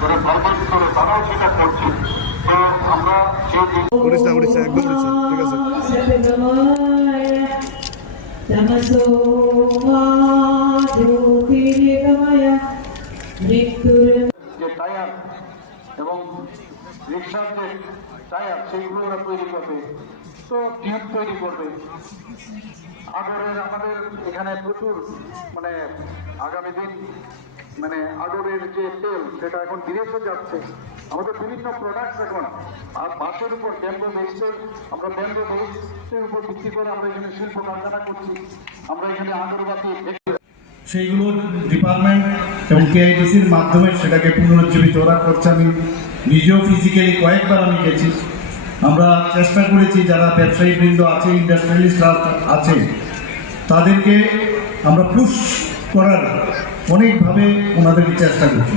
যারা ফার্মাসি করে তারাও সেটা করছে। তো আমরা উড়িষ্যা উড়িষ্যা একদম উড়িষ্যা ঠিক আছে। যে টায়ার এবং রিক্সার যে টায়ার সেইগুলো ওরা তৈরি করবে, তো টিউব তৈরি করবে। আগরের আমাদের এখানে প্রচুর মানে আগামী দিন মানে আগরের যে তেল সেটা এখন বিদেশে যাচ্ছে। আমাদের বিভিন্ন প্রোডাক্টস এখন আর বাঁশের উপর ব্যাম্বো বেসের আমরা ব্যাম্বো বেসের উপর ভিত্তি করে আমরা এখানে শিল্প কারখানা করছি। আমরা এখানে আগরবাতি সেইগুলো ডিপার্টমেন্ট এবং কেআইডিসির মাধ্যমে সেটাকে পুনরুজ্জীবিত ওরা করছে। আমি নিজেও ফিজিক্যালি কয়েকবার আমি গেছি। আমরা চেষ্টা করেছি যারা ব্যবসায়ীবৃন্দ আছে, ইন্ডাস্ট্রিয়ালিস্টরা আছে, তাদেরকে আমরা পুশ করার অনেকভাবে ওনাদেরকে চেষ্টা করছি।